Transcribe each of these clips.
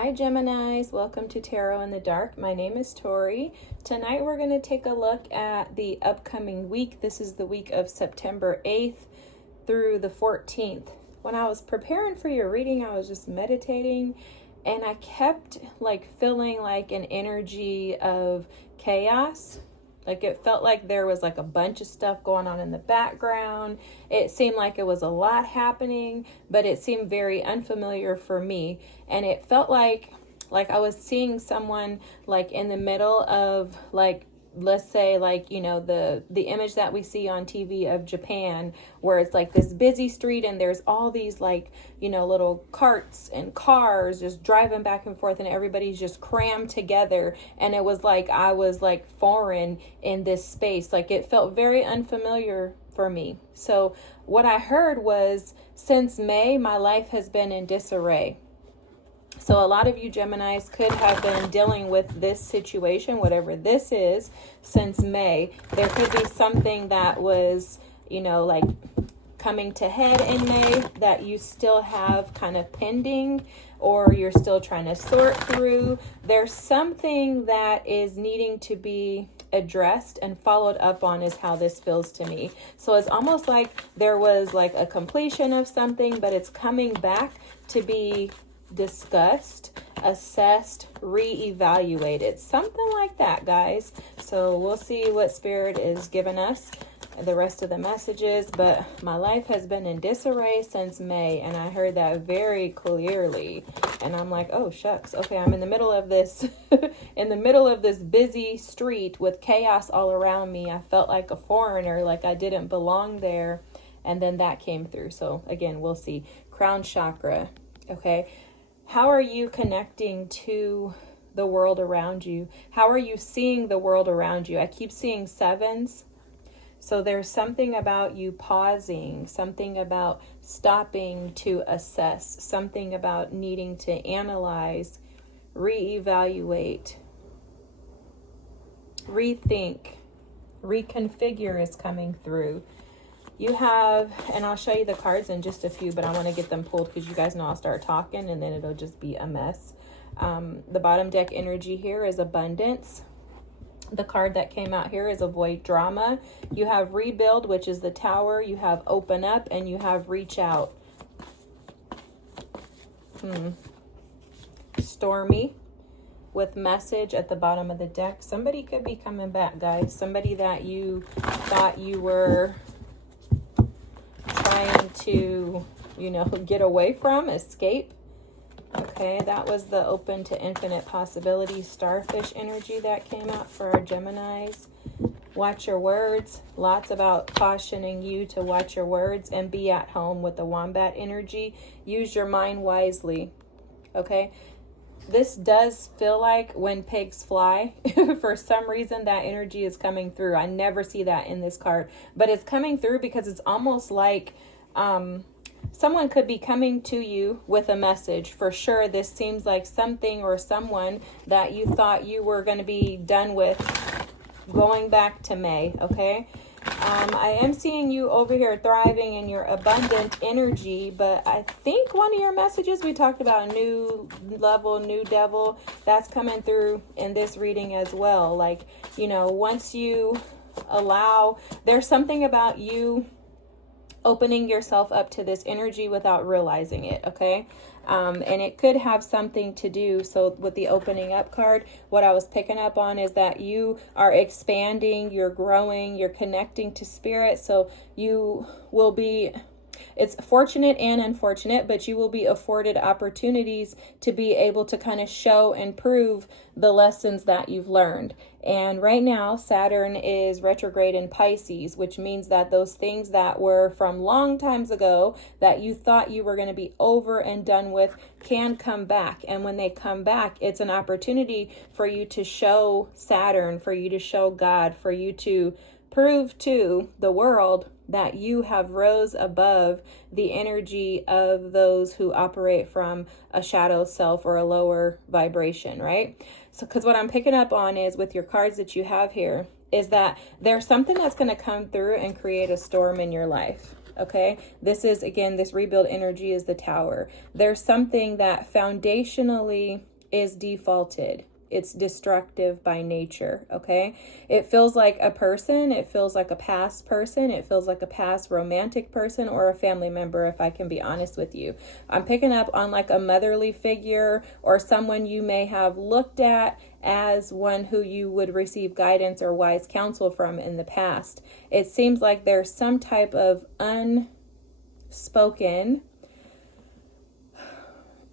Hi Geminis, welcome to Tarot in the Dark. My name is Tori. Tonight we're going to take a look at the upcoming week. This is the week of September 8th through the 14th. When I was preparing for your reading, I was just meditating and I kept feeling like an energy of chaos. Like it felt like there was a bunch of stuff going on in the background. It seemed like it was a lot happening, but it seemed very unfamiliar for me. And it felt like I was seeing someone in the middle of let's say the image that we see on TV of Japan, where it's this busy street and there's all these little carts and cars just driving back and forth and everybody's just crammed together, and it was I was foreign in this space. It felt very unfamiliar for me. So what I heard was, since May, my life has been in disarray. So a lot of you Geminis could have been dealing with this situation, whatever this is, since May. There could be something that was, coming to head in May that you still have kind of pending, or you're still trying to sort through. There's something that is needing to be addressed and followed up on, is how this feels to me. So it's almost like there was a completion of something, but it's coming back to be discussed, assessed, re-evaluated, something like that, guys. So we'll see what Spirit is giving us the rest of the messages. But my life has been in disarray since May, and I heard that very clearly, and I'm like, oh shucks, okay, I'm in the middle of this in the middle of this busy street with chaos all around me. I felt like a foreigner, like I didn't belong there, and then that came through. So again, we'll see. Crown chakra. Okay, how are you connecting to the world around you? How are you seeing the world around you? I keep seeing sevens. So there's something about you pausing, something about stopping to assess, something about needing to analyze, reevaluate, rethink, reconfigure is coming through. You have, and I'll show you the cards in just a few, but I want to get them pulled because you guys know I'll start talking and then it'll just be a mess. The bottom deck energy here is abundance. The card that came out here is avoid drama. You have rebuild, which is the tower. You have open up, and you have reach out. Stormy with message at the bottom of the deck. Somebody could be coming back, guys. Somebody that you thought you were trying to, get away from, escape. Okay, that was the open to infinite possibilities starfish energy that came out for our Geminis. Watch your words. Lots about cautioning you to watch your words and be at home with the wombat energy. Use your mind wisely. Okay, this does feel like when pigs fly. For some reason, that energy is coming through. I never see that in this card, but it's coming through because it's almost like someone could be coming to you with a message. For sure, this seems like something or someone that you thought you were going to be done with going back to May, okay? I am seeing you over here thriving in your abundant energy, but I think one of your messages, we talked about new level, new devil, that's coming through in this reading as well. Once you allow, there's something about you opening yourself up to this energy without realizing it, okay? And it could have something to do, so with the opening up card, what I was picking up on is that you are expanding, you're growing, you're connecting to spirit, so you will be, it's fortunate and unfortunate, but you will be afforded opportunities to be able to kind of show and prove the lessons that you've learned. And right now, Saturn is retrograde in Pisces, which means that those things that were from long times ago that you thought you were going to be over and done with can come back. And when they come back, it's an opportunity for you to show Saturn, for you to show God, for you to prove to the world that you have rose above the energy of those who operate from a shadow self or a lower vibration, right? So, because what I'm picking up on is with your cards that you have here is that there's something that's going to come through and create a storm in your life, Okay, this is, again, this rebuild energy is the Tower. There's something that foundationally is defaulted. It's destructive by nature, okay? It feels like a person, it feels like a past person, it feels like a past romantic person or a family member, if I can be honest with you. I'm picking up on like a motherly figure or someone you may have looked at as one who you would receive guidance or wise counsel from in the past. It seems like there's some type of unspoken,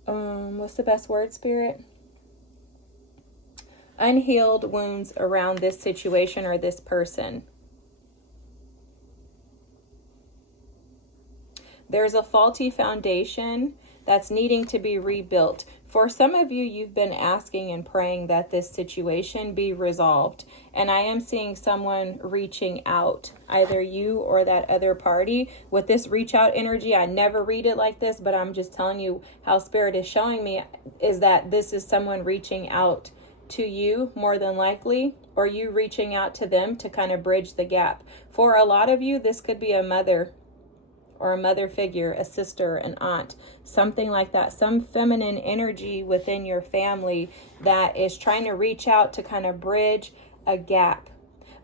what's the best word, Spirit? Unhealed wounds around this situation or this person. There's a faulty foundation that's needing to be rebuilt. For some of you, you've been asking and praying that this situation be resolved. And I am seeing someone reaching out, either you or that other party. With this reach out energy, I never read it like this, but I'm just telling you how Spirit is showing me is that this is someone reaching out to you, more than likely, or you reaching out to them to kind of bridge the gap. For a lot of you, this could be a mother or a mother figure, a sister, an aunt, something like that, some feminine energy within your family that is trying to reach out to kind of bridge a gap.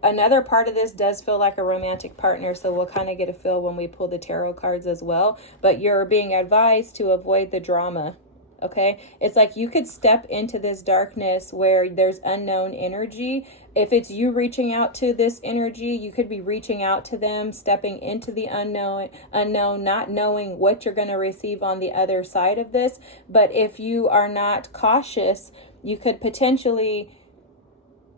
Another part of this does feel like a romantic partner, so we'll kind of get a feel when we pull the tarot cards as well, but you're being advised to avoid the drama. Okay, it's like you could step into this darkness where there's unknown energy. If it's you reaching out to this energy, you could be reaching out to them, stepping into the unknown, not knowing what you're going to receive on the other side of this. But if you are not cautious, you could potentially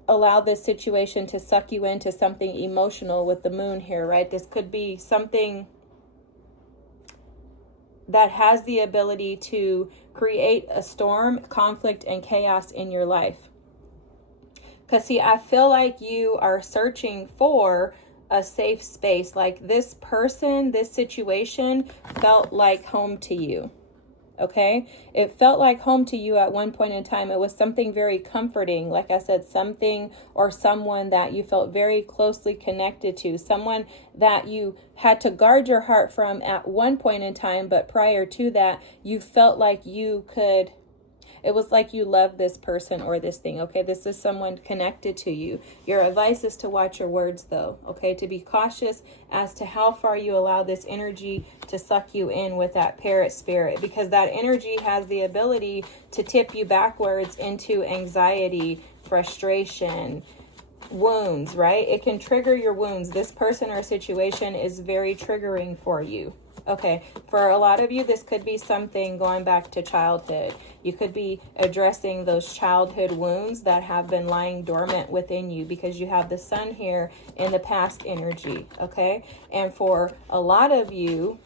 allow this situation to suck you into something emotional with the moon here, right? This could be something that has the ability to create a storm, conflict, and chaos in your life. Because, see, I feel like you are searching for a safe space. Like this person, this situation felt like home to you. Okay? It felt like home to you at one point in time. It was something very comforting. Like I said, something or someone that you felt very closely connected to. Someone that you had to guard your heart from at one point in time. But prior to that, you felt like you could... It was like you loved this person or this thing, okay? This is someone connected to you. Your advice is to watch your words, though, okay? To be cautious as to how far you allow this energy to suck you in with that parrot spirit, because that energy has the ability to tip you backwards into anxiety, frustration, wounds, right? It can trigger your wounds. This person or situation is very triggering for you. Okay, for a lot of you, this could be something going back to childhood. You could be addressing those childhood wounds that have been lying dormant within you, because you have the sun here in the past energy, okay? And for a lot of you,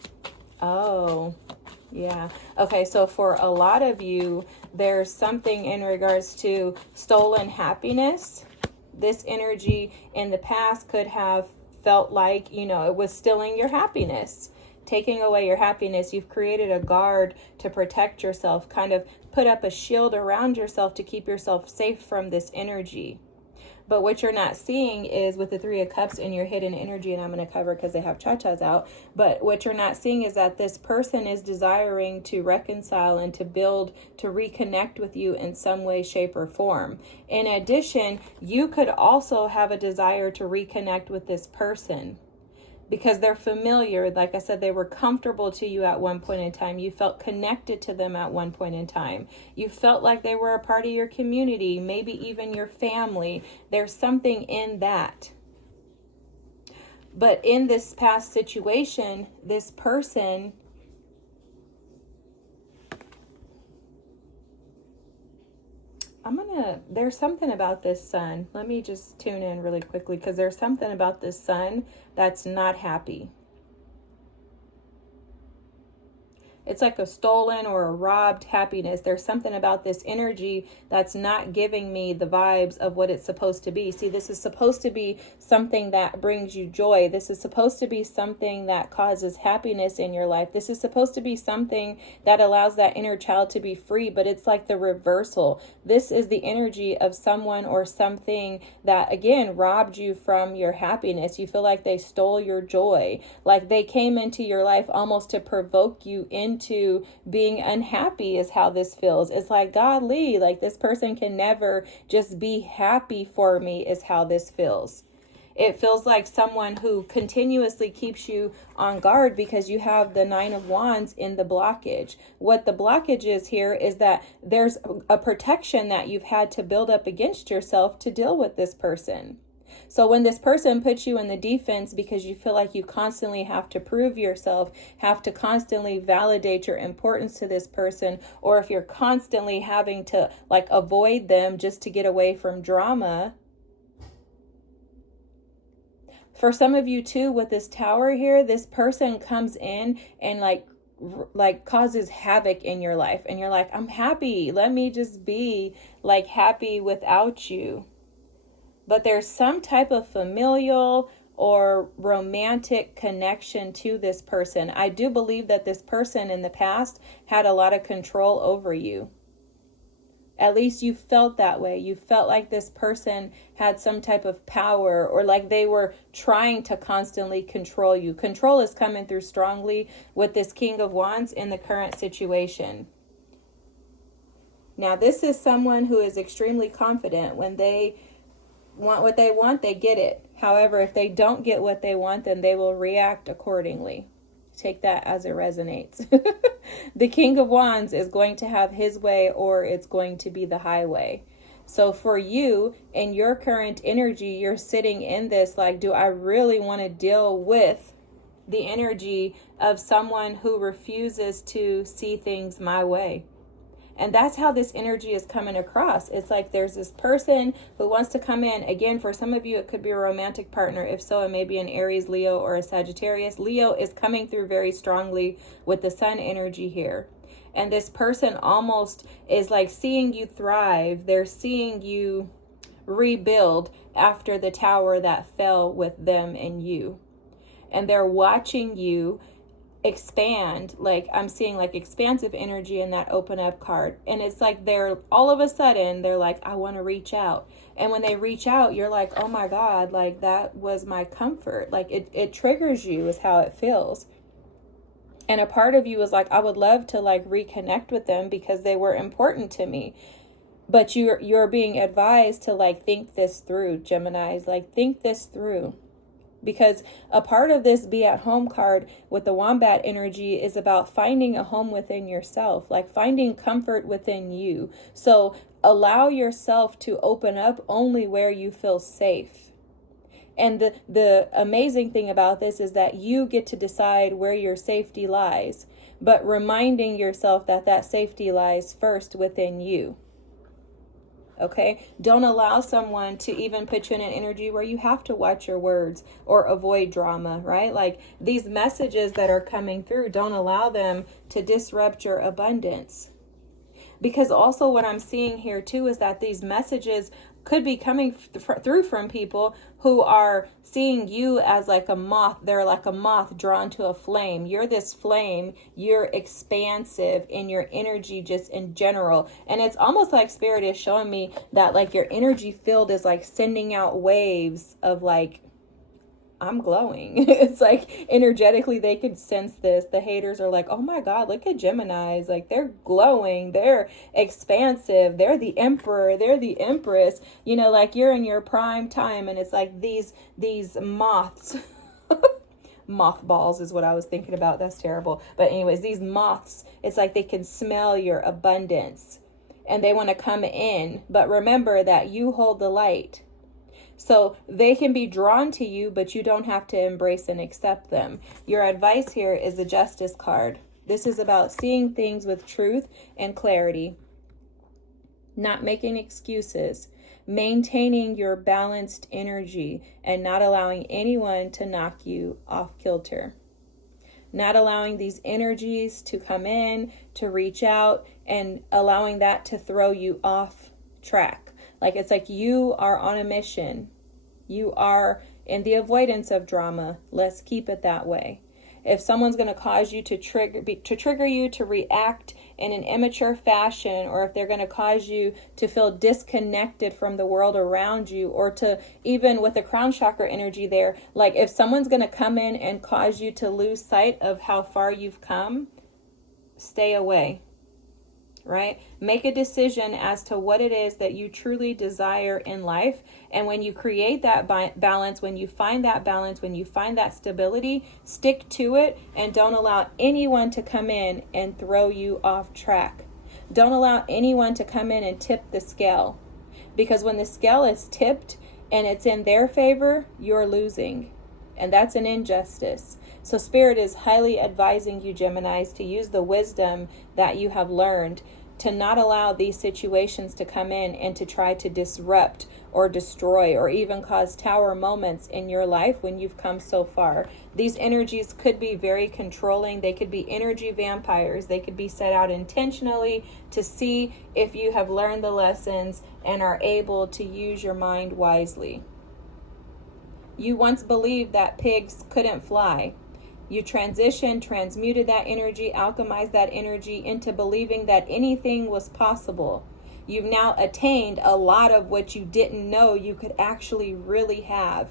okay, so for a lot of you, there's something in regards to stolen happiness. This energy in the past could have felt like, it was stealing your happiness. Taking away your happiness. You've created a guard to protect yourself, kind of put up a shield around yourself to keep yourself safe from this energy. But what you're not seeing is with the Three of Cups in your hidden energy, and I'm going to cover because they have cha-chas out, but what you're not seeing is that this person is desiring to reconcile and to build, to reconnect with you in some way, shape, or form. In addition, you could also have a desire to reconnect with this person, because they're familiar. Like I said, they were comfortable to you at one point in time. You felt connected to them at one point in time. You felt like they were a part of your community, maybe even your family. There's something in that. But in this past situation, this person there's something about this sun. Let me just tune in really quickly, because there's something about this sun that's not happy. It's like a stolen or a robbed happiness. There's something about this energy that's not giving me the vibes of what it's supposed to be. See, this is supposed to be something that brings you joy. This is supposed to be something that causes happiness in your life. This is supposed to be something that allows that inner child to be free, but it's like the reversal. This is the energy of someone or something that, again, robbed you from your happiness. You feel like they stole your joy, like they came into your life almost to provoke you into being unhappy is how this feels. It's like, godly, like this person can never just be happy for me is how this feels. It feels like someone who continuously keeps you on guard because you have the Nine of Wands in the blockage. What the blockage is here is that there's a protection that you've had to build up against yourself to deal with this person. So when this person puts you in the defense because you feel like you constantly have to prove yourself, have to constantly validate your importance to this person, or if you're constantly having to like avoid them just to get away from drama. For some of you too, with this Tower here, this person comes in and like causes havoc in your life. And you're like, I'm happy. Let me just be like happy without you. But there's some type of familial or romantic connection to this person. I do believe that this person in the past had a lot of control over you. At least you felt that way. You felt like this person had some type of power, or like they were trying to constantly control you. Control is coming through strongly with this King of Wands in the current situation. Now, this is someone who is extremely confident. When they want what they want, they get it. However, if they don't get what they want, then they will react accordingly. Take that as it resonates. The King of Wands is going to have his way, or it's going to be the highway. So for you, in your current energy, you're sitting in this like, do I really want to deal with the energy of someone who refuses to see things my way? And that's how this energy is coming across. It's like there's this person who wants to come in. Again, for some of you, it could be a romantic partner. If so, it may be an Aries, Leo, or a Sagittarius. Leo is coming through very strongly with the Sun energy here. And this person almost is like seeing you thrive. They're seeing you rebuild after the tower that fell with them and you. And they're watching you expand. Like I'm seeing like expansive energy in that open up card, and it's like they're all of a sudden they're like, I want to reach out. And when they reach out, you're like, oh my God, like that was my comfort. Like it triggers you is how it feels. And a part of you is like, I would love to like reconnect with them because they were important to me. But you're being advised to like think this through, Geminis. Like think this through. Because a part of this be at home card with the wombat energy is about finding a home within yourself, like finding comfort within you. So allow yourself to open up only where you feel safe. And the amazing thing about this is that you get to decide where your safety lies, but reminding yourself that that safety lies first within you. Okay, don't allow someone to even put you in an energy where you have to watch your words or avoid drama, right? Like these messages that are coming through, don't allow them to disrupt your abundance. Because also what I'm seeing here too is that these messages could be coming through from people who are seeing you as like a moth. They're like a moth drawn to a flame. You're this flame. You're expansive in your energy just in general. And it's almost like Spirit is showing me that like your energy field is like sending out waves of like, I'm glowing. It's like energetically they could sense this. The haters are like, oh my God, look at Geminis. Like they're glowing. They're expansive. They're the emperor. They're the empress. You know, like you're in your prime time. And it's like these moths. Mothballs is what I was thinking about. That's terrible. But anyways, these moths, it's like they can smell your abundance. And they want to come in. But remember that you hold the light. So they can be drawn to you, but you don't have to embrace and accept them. Your advice here is the Justice card. This is about seeing things with truth and clarity, not making excuses, maintaining your balanced energy, and not allowing anyone to knock you off kilter. not allowing these energies to come in, to reach out, and allowing that to throw you off track. Like it's like you are on a mission. You are in the avoidance of drama. Let's keep it that way. If someone's going to cause you to trigger you to react in an immature fashion, or if they're going to cause you to feel disconnected from the world around you, or to, even with the crown chakra energy there, like if someone's going to come in and cause you to lose sight of how far you've come, stay away. Right? Make a decision as to what it is that you truly desire in life. And when you create that balance, when you find that balance, when you find that stability, stick to it and don't allow anyone to come in and throw you off track. Don't allow anyone to come in and tip the scale. Because when the scale is tipped and it's in their favor, you're losing. And that's an injustice. So Spirit is highly advising you, Geminis, to use the wisdom that you have learned to not allow these situations to come in and to try to disrupt or destroy or even cause tower moments in your life when you've come so far. These energies could be very controlling. They could be energy vampires. They could be set out intentionally to see if you have learned the lessons and are able to use your mind wisely. You once believed that pigs couldn't fly. You transmuted that energy, alchemized that energy into believing that anything was possible. You've now attained a lot of what you didn't know you could actually really have.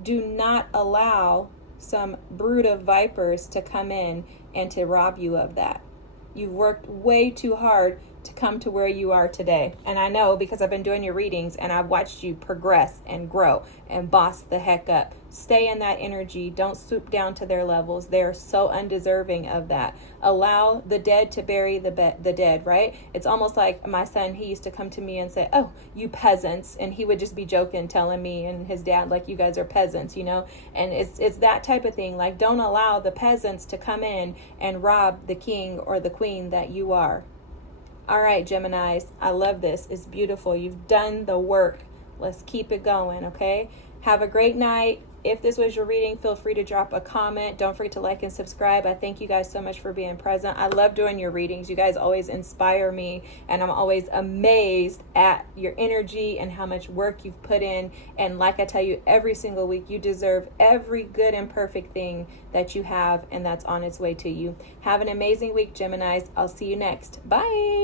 Do not allow some brood of vipers to come in and to rob you of that. You've worked way too hard to come to where you are today. And I know because I've been doing your readings and I've watched you progress and grow and boss the heck up. Stay in that energy. Don't swoop down to their levels. They're so undeserving of that. Allow the dead to bury the dead, right? It's almost like my son, he used to come to me and say, "Oh, you peasants." And he would just be joking, telling me and his dad, like, "You guys are peasants," you know? And it's that type of thing. Like, don't allow the peasants to come in and rob the king or the queen that you are. All right, Geminis, I love this. It's beautiful. You've done the work. Let's keep it going, okay? Have a great night. If this was your reading, feel free to drop a comment. Don't forget to like and subscribe. I thank you guys so much for being present. I love doing your readings. You guys always inspire me, and I'm always amazed at your energy and how much work you've put in. And like I tell you every single week, you deserve every good and perfect thing that you have, and that's on its way to you. Have an amazing week, Geminis. I'll see you next. Bye.